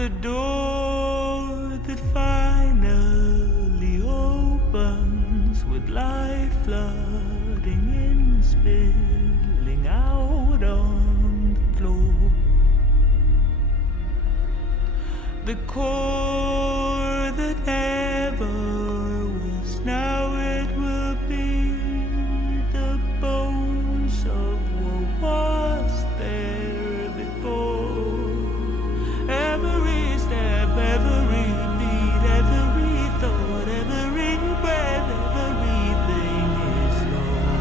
The door that finally opens with light flooding in, spilling out on the floor. The core that never was, now it will be. The bones of what was there before. Every step, every beat, every thought, every breath, everything is yours.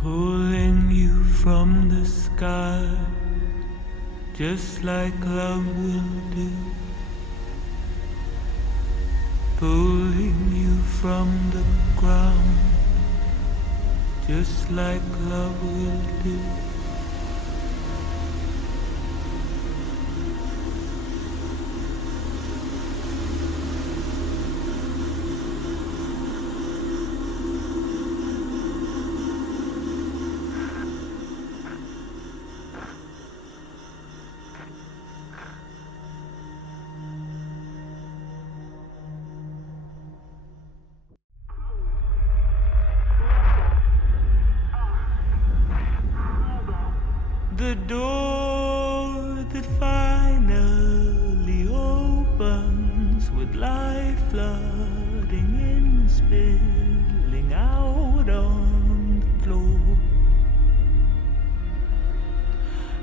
Pulling you from the sky, just like love will do. Pulling you from the ground, just like love will do. The door that finally opens with light flooding in, spilling out on the floor.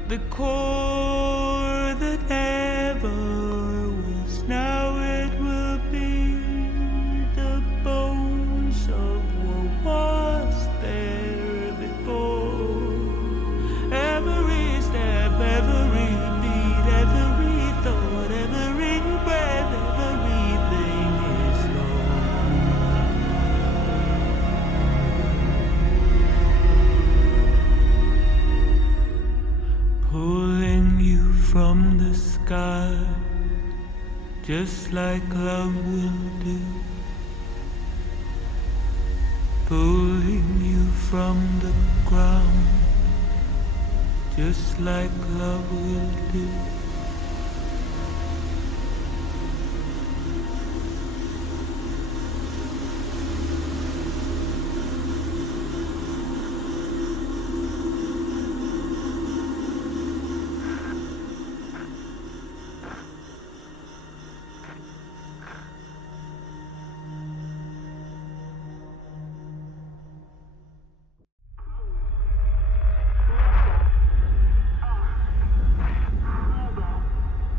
The core that never was, now it will be. The bones of what was there before. Every step, every beat, every thought, every breath, everything is yours. Pulling you from the sky, just like love will do. Pulling you from the ground, just like love will do.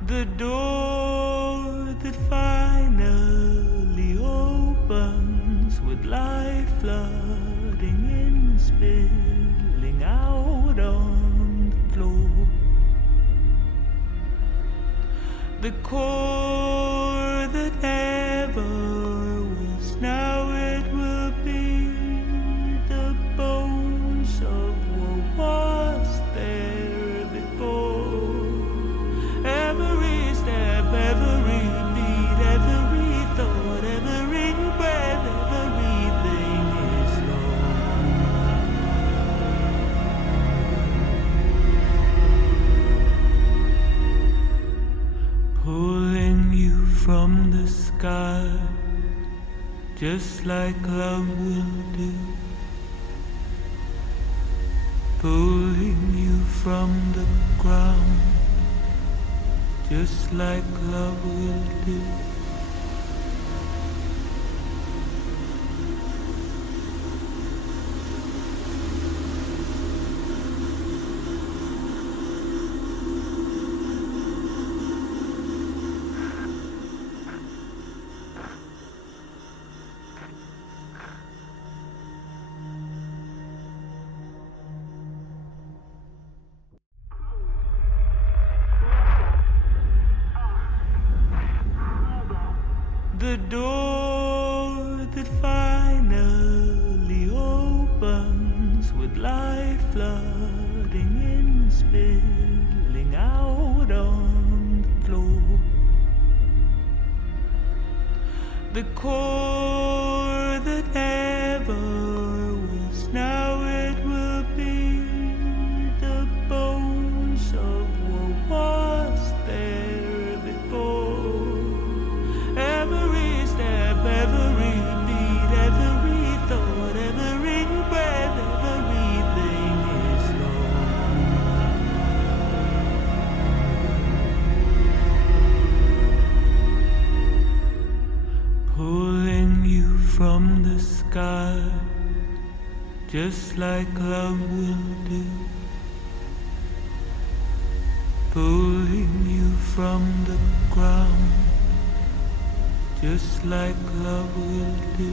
The door that finally opens with light flooding in, spilling out on the floor. The core that never was, now it will be. The bones of what was there before. Every step, every beat, every thought, every breath, everything is yours. Pulling you from the sky, just like love will do. Pulling you from the ground, just like love will do. The door that finally opens with light flooding in, spilling out on the floor. The core that never was, now it just like love will do, pulling you from the ground, just like love will do.